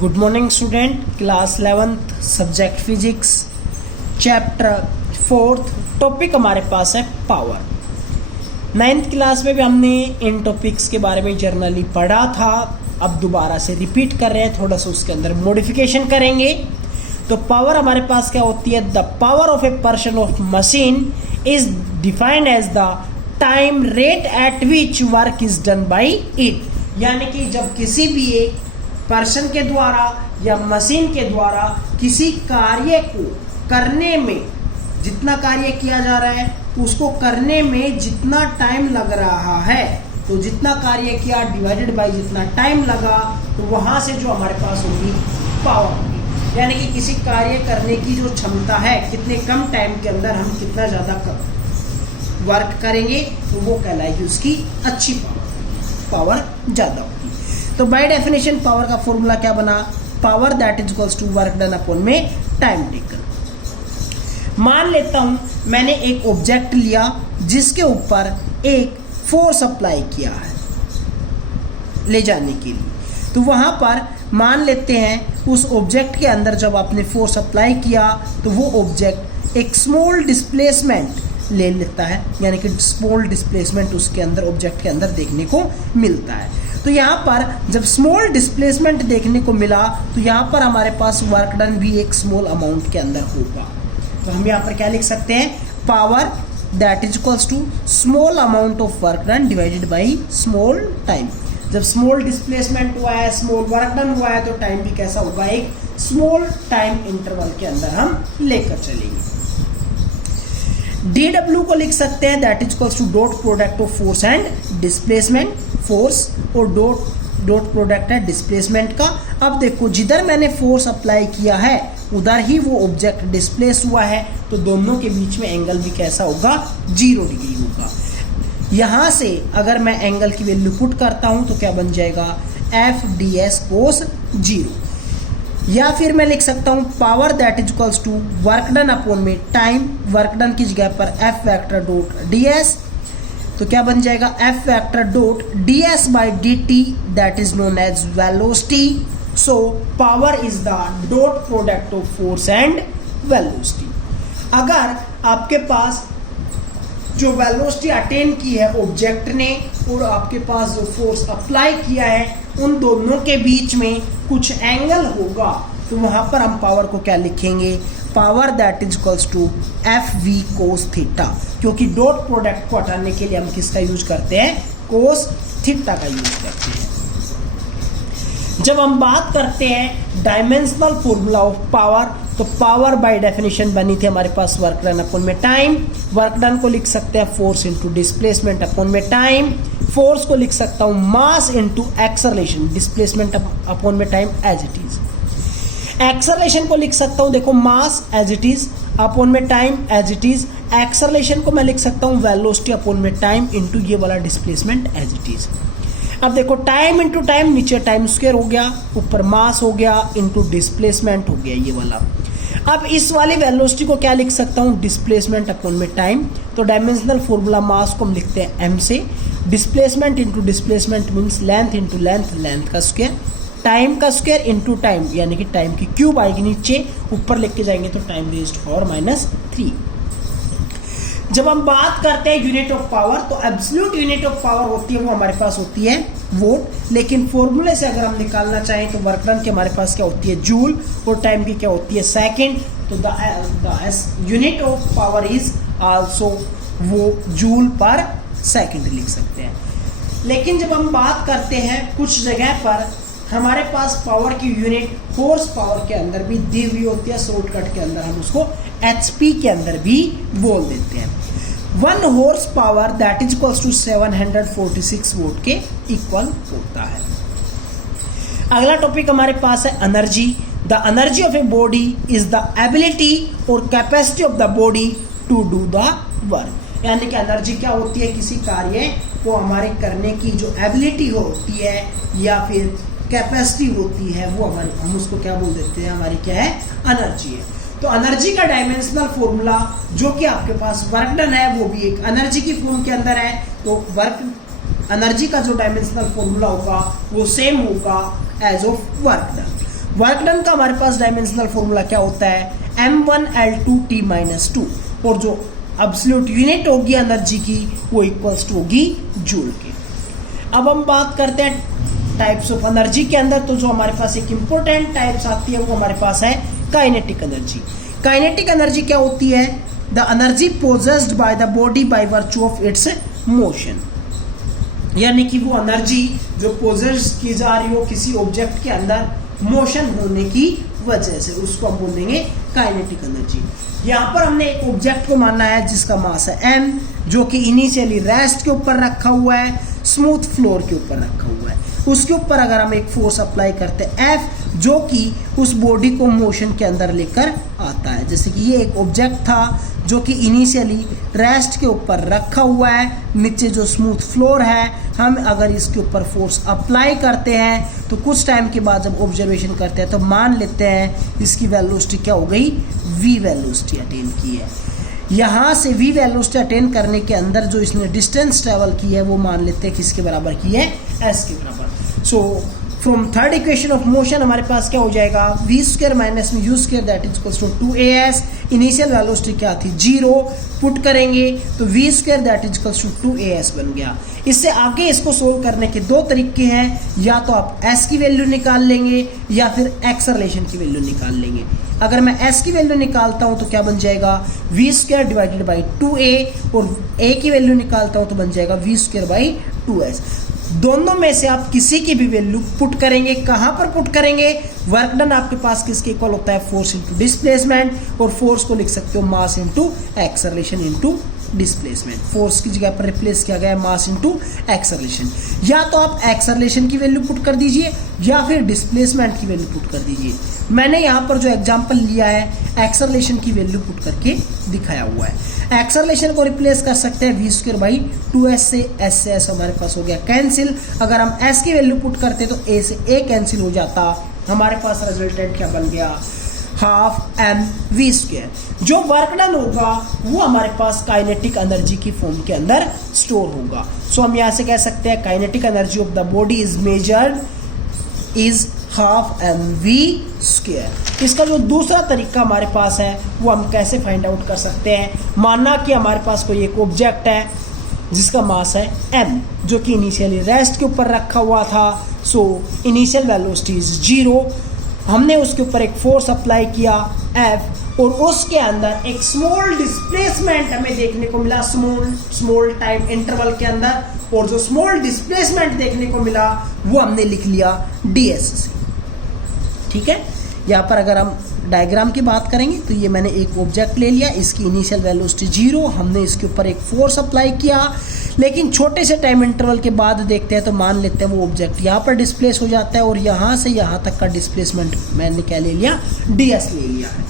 Good morning student, class 11th subject physics chapter 4th topic हमारे पास है power. 9th class में भी हमने इन टॉपिक्स के बारे में जर्नली पढ़ा था, अब दोबारा से रिपीट कर रहे हैं, थोड़ा सा उसके अंदर मॉडिफिकेशन करेंगे। तो पावर हमारे पास क्या होती है? The power of a person of machine is defined as the time rate at which work is done by it. यानी कि जब किसी भी एक पर्सन के द्वारा या मशीन के द्वारा किसी कार्य को करने में जितना कार्य किया जा रहा है उसको करने में जितना टाइम लग रहा है, तो जितना कार्य किया डिवाइडेड बाय जितना टाइम लगा, तो वहां से जो हमारे पास होगी पावर होगी। यानी कि किसी कार्य करने की जो क्षमता है, कितने कम टाइम के अंदर हम कितना ज्यादा वर्क करेंगे, तो वो कहलाएगी उसकी अच्छी पावर ज्यादा होगी। तो बाय डेफिनेशन पावर का फॉर्मूला क्या बना? Power that is equals to work done upon में टाइम टेकन। मान लेता हूं मैंने एक ऑब्जेक्ट लिया जिसके ऊपर एक फोर्स अप्लाई किया है ले जाने के लिए, तो वहां पर मान लेते हैं उस ऑब्जेक्ट के अंदर जब आपने फोर्स अप्लाई किया तो वो ऑब्जेक्ट एक स्मॉल डिस्प्लेसमेंट ले लेता है, यानी कि स्मॉल डिस्प्लेसमेंट उसके अंदर ऑब्जेक्ट के अंदर देखने को मिलता है। तो यहाँ पर जब स्मॉल डिस्प्लेसमेंट देखने को मिला तो यहाँ पर हमारे पास वर्क डन भी एक स्मॉल अमाउंट के अंदर होगा। तो हम यहाँ पर क्या लिख सकते हैं? Power that is equals to small amount of work done divided by small time. जब स्मॉल डिस्प्लेसमेंट हुआ है, स्मॉल वर्क डन हुआ है, तो टाइम भी कैसा होगा? एक स्मॉल टाइम इंटरवल के अंदर हम लेकर चलेंगे। DW को लिख सकते हैं that is equals to dot product of force and displacement. Force और डॉट प्रोडक्ट है डिस्प्लेसमेंट का। अब देखो जिधर मैंने फोर्स अप्लाई किया है उधर ही वो ऑब्जेक्ट डिस्प्लेस हुआ है, तो दोनों के बीच में एंगल भी कैसा होगा? 0 डिग्री होगा। यहां से अगर मैं एंगल की वैल्यू पुट करता हूं तो क्या बन जाएगा? FDS cos 0। या फिर मैं लिख सकता हूं power that is equals to work done upon में टाइम। वर्क डन की जगह पर F वेक्टर डॉट ds, तो क्या बन जाएगा? F vector dot ds by dt that is known as velocity. So power is the dot product of force and velocity. अगर आपके पास जो वेलोसिटी अटेन की है ऑब्जेक्ट ने और आपके पास जो फोर्स अप्लाई किया है, उन दोनों के बीच में कुछ एंगल होगा, तो वहां पर हम पावर को क्या लिखेंगे? Power that is equals to FV cos theta, क्योंकि डॉट प्रोडक्ट को हटाने के लिए हम किसका यूज करते हैं? cos थीटा का यूज करते हैं। जब हम बात करते हैं डायमेंशनल फॉर्मूला ऑफ पावर, तो पावर बाय डेफिनेशन बनी थी हमारे पास वर्क डन अपॉन में टाइम। वर्क डन को लिख सकते हैं फोर्स इंटू डिस्प्लेसमेंट अपॉन में टाइम। फोर्स को लिख सकता हूं mass into acceleration, displacement upon में time as it is. Acceleration को लिख सकता हूं, देखो mass as it is upon में time as it is. Acceleration को मैं लिख सकता हूं वेलोसिटी अपॉन में टाइम इंटू ये वाला डिस्प्लेसमेंट एज इट इज। अब देखो टाइम इंटू टाइम, नीचे टाइम स्क्वायर हो गया, ऊपर मास हो गया इंटू डिस्प्लेसमेंट हो गया ये वाला। अब इस वाली वेलोसिटी को क्या लिख सकता हूं? डिस्प्लेसमेंट अपॉन में टाइम। तो डायमेंशनल फॉर्मूला मास को हम लिखते हैं m से। Displacement into displacement means length into length, length का स्क्वायर, टाइम का स्क्वायर इंटू टाइम, यानी कि टाइम की क्यूब आएगी नीचे, ऊपर लिख के जाएंगे तो टाइम रेज्ड पावर -3। जब हम बात करते हैं यूनिट ऑफ पावर, तो एब्सोल्यूट यूनिट ऑफ पावर होती है वो हमारे पास होती है वोट, लेकिन फॉर्मूले से अगर हम निकालना चाहें तो वर्क डन की हमारे पास क्या होती है? जूल, और टाइम की क्या होती है? सेकंड। तो the unit of power is also वो जूल पर सेकंड लिख सकते हैं। लेकिन जब हम बात करते हैं कुछ जगह पर हमारे पास पावर की यूनिट हॉर्स पावर के अंदर भी दी हुई होती है, शॉर्टकट के अंदर हम उसको HP के अंदर भी बोल देते हैं। 1 horse power that is equals to 746 volt के इक्वल होता है। अगला टॉपिक हमारे पास है energy. The energy of a body is the ability और capacity of the body to do the work. यानी कि एनर्जी क्या होती है? किसी कार्य को हमारे करने की जो एबिलिटी होती है या फिर कैपेसिटी होती है, वो हमारी, हम उसको क्या बोल देते हैं? हमारी क्या है? एनर्जी है। तो एनर्जी का डायमेंशनल फॉर्मूला जो कि आपके पास वर्क डन है वो भी एक एनर्जी की फॉर्म के अंदर है, तो वर्क एनर्जी का जो डायमेंशनल फॉर्मूला होगा वो सेम होगा as of work done. Work done का हमारे पास डायमेंशनल फॉर्मूला क्या होता है, m1L2T-2, और जो एब्सोल्यूट यूनिट होगी एनर्जी की वो इक्वल्स टू होगी जूल की। अब हम बात करते हैं टाइप्स ऑफ एनर्जी के अंदर, तो जो हमारे पास एक इंपॉर्टेंट टाइप्स आती है वो हमारे पास है काइनेटिक एनर्जी। काइनेटिक एनर्जी क्या होती है, the energy possessed by the body by virtue of its motion, यानी कि वो एनर्जी जो पोजेस की जा रही हो किसी ऑब्जेक्ट के अंदर मोशन होने की वजह से, उसको हम बोलेंगे काइनेटिक एनर्जी। यहाँ पर हमने एक ऑब्जेक्ट को माना है जिसका मास है m, जो कि इनिशियली रेस्ट के ऊपर रखा हुआ है, स्मूथ फ्लोर के ऊपर रखा हुआ है। उसके ऊपर अगर हम एक फोर्स अप्लाई करते हैं F, जो कि उस बॉडी को मोशन के अंदर लेकर आता है। जैसे कि ये एक ऑब्जेक्ट था जो कि इनिशियली रेस्ट के ऊपर रखा हुआ है, नीचे जो स्मूथ फ्लोर है, हम अगर इसके ऊपर फोर्स अप्लाई करते हैं तो कुछ टाइम के बाद जब ऑब्जर्वेशन करते हैं तो मान लेते हैं इसकी वेलोसिटी क्या हो गई, v वेलोसिटी अटेन की है। यहाँ से v वेलोसिटी अटेन करने के अंदर जो इसने डिस्टेंस ट्रेवल की है वो मान लेते हैं किसके बराबर की है, s के बराबर। So from third equation of motion हमारे पास क्या हो जाएगा, v स्क्वायर माइनस में u square that is equals to 2as। Initial velocity क्या थी, 0, पुट करेंगे तो v square that is equals to 2as बन गया। इससे आगे इसको सोल्व करने के दो तरीके हैं, या तो आप s की वैल्यू निकाल लेंगे या फिर एक्सेलरेशन की वैल्यू निकाल लेंगे। अगर मैं s की वैल्यू निकालता हूं तो क्या बन जाएगा, v square divided by 2a, और a की वैल्यू निकालता हूं तो बन जाएगा v स्क्वायर बाई 2s। दोनों में से आप किसी की भी वैल्यू पुट करेंगे, कहां पर पुट करेंगे, वर्क डन आपके पास किसके इक्वल होता है, फोर्स इनटू डिस्प्लेसमेंट, और फोर्स को लिख सकते हो mass into acceleration into displacement. Force की जगह पर रिप्लेस किया गया है मास इनटू एक्सेलरेशन। या तो आप एक्सेलरेशन की वैल्यू पुट कर दीजिए या फिर डिस्प्लेसमेंट की वैल्यू पुट कर दीजिए। मैंने यहाँ पर जो एग्जांपल लिया है एक्सेलरेशन की वैल्यू पुट करके दिखाया हुआ है। एक्सेलरेशन को रिप्लेस कर सकते हैं v स्क्वायर बाई 2s से, s से s हमारे पास हो गया कैंसिल। अगर हम s की वैल्यू पुट करते तो a से a कैंसिल हो जाता, हमारे पास रिजल्टेंट क्या बन गया, हाफ m v स्क्वायर। जो वर्क डन होगा वो हमारे पास काइनेटिक एनर्जी की फॉर्म के अंदर स्टोर होगा। सो हम यहाँ से कह सकते हैं kinetic energy of the body is measured is half M V square. इसका जो दूसरा तरीका हमारे पास है वो हम कैसे फाइंड आउट कर सकते हैं, माना कि हमारे पास कोई एक ऑब्जेक्ट है जिसका मास है m, जो कि इनिशियली रेस्ट के ऊपर रखा हुआ था। सो इनिशियल वेलोसिटी इज 0, हमने उसके ऊपर एक फोर्स अप्लाई किया F, और उसके अंदर एक स्मॉल डिस्प्लेसमेंट हमें देखने को मिला स्मॉल टाइम इंटरवल के अंदर, और जो स्मॉल डिस्प्लेसमेंट देखने को मिला वो हमने लिख लिया ds से। ठीक है, यहाँ पर अगर हम डायग्राम की बात करेंगे तो ये मैंने एक ऑब्जेक्ट ले लिया, इसकी इनिशियल वेलोसिटी 0, हमने इसके ऊपर एक फोर्स अप्लाई किया, लेकिन छोटे से टाइम इंटरवल के बाद देखते हैं तो मान लेते हैं वो ऑब्जेक्ट यहाँ पर डिस्प्लेस हो जाता है, और यहाँ से यहाँ तक का डिस्प्लेसमेंट मैंने क्या ले लिया, ds ले लिया है।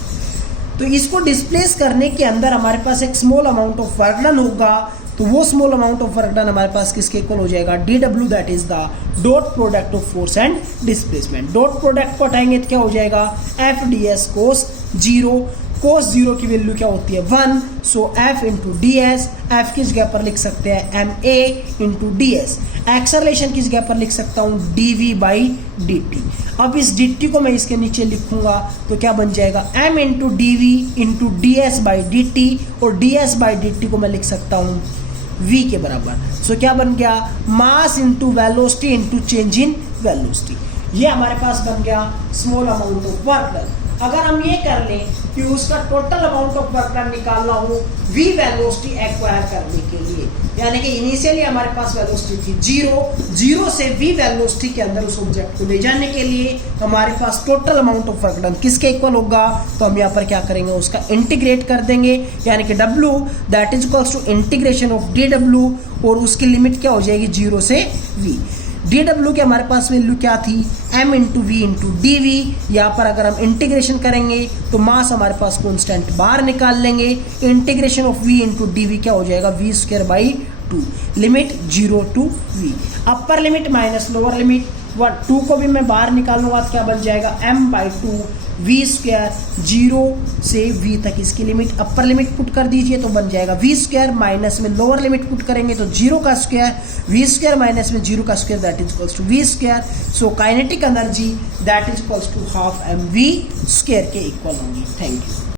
तो इसको डिस्प्लेस करने के अंदर हमारे पास एक small amount of work done होगा, तो वो small amount of work done हमारे पास किसके इक्वल हो जाएगा, dw, that is the dot product of force and displacement. Dot product को हटाएंगे तो क्या हो जाएगा, f ds cos 0, cos 0 की वैल्यू क्या होती है 1, सो f इंटू ds, f की जगह पर लिख सकते हैं ma इंटू ds। एक्सेलरेशन की जगह पर लिख सकता हूँ dv बाई dt। अब इस dt को मैं इसके नीचे लिखूंगा तो क्या बन जाएगा, m into dv into ds by dt, और ds बाई dt को मैं लिख सकता हूँ v के बराबर। सो क्या बन गया, mass into velocity into change in velocity. ये हमारे पास बन गया small amount of work done. अगर हम ये कर लें कि उसका total amount of work done निकालना हो v वेलोसिटी एक्वायर करने के लिए, यानी कि इनिशियली हमारे पास वेलोसिटी थी 0 से v वेलोसिटी के अंदर उस ऑब्जेक्ट को ले जाने के लिए हमारे पास total amount of work done किसके इक्वल होगा, तो हम यहाँ पर क्या करेंगे, उसका इंटीग्रेट कर देंगे, यानी कि w that is equals to integration of dw, और उसकी लिमिट क्या हो जाएगी 0 से v। dw के हमारे पास वैल्यू क्या थी, m into V into D V. यहाँ पर अगर हम इंटीग्रेशन करेंगे तो मास हमारे पास कॉन्स्टेंट बाहर निकाल लेंगे, integration of v into D V क्या हो जाएगा, v square by 2, limit 0 to v। Upper limit minus lower limit, 2 को भी मैं बाहर निकालूंगा तो क्या बन जाएगा m/2 v स्क्वायर 0 से v तक, इसकी लिमिट अपर लिमिट पुट कर दीजिए तो बन जाएगा v स्क्वायर, माइनस में लोअर लिमिट पुट करेंगे तो 0 का स्क्वायर, v स्क्वायर माइनस में 0 का square that is equals to v square. So kinetic energy that is equals to half mv square के इक्वल होगी। Thank you.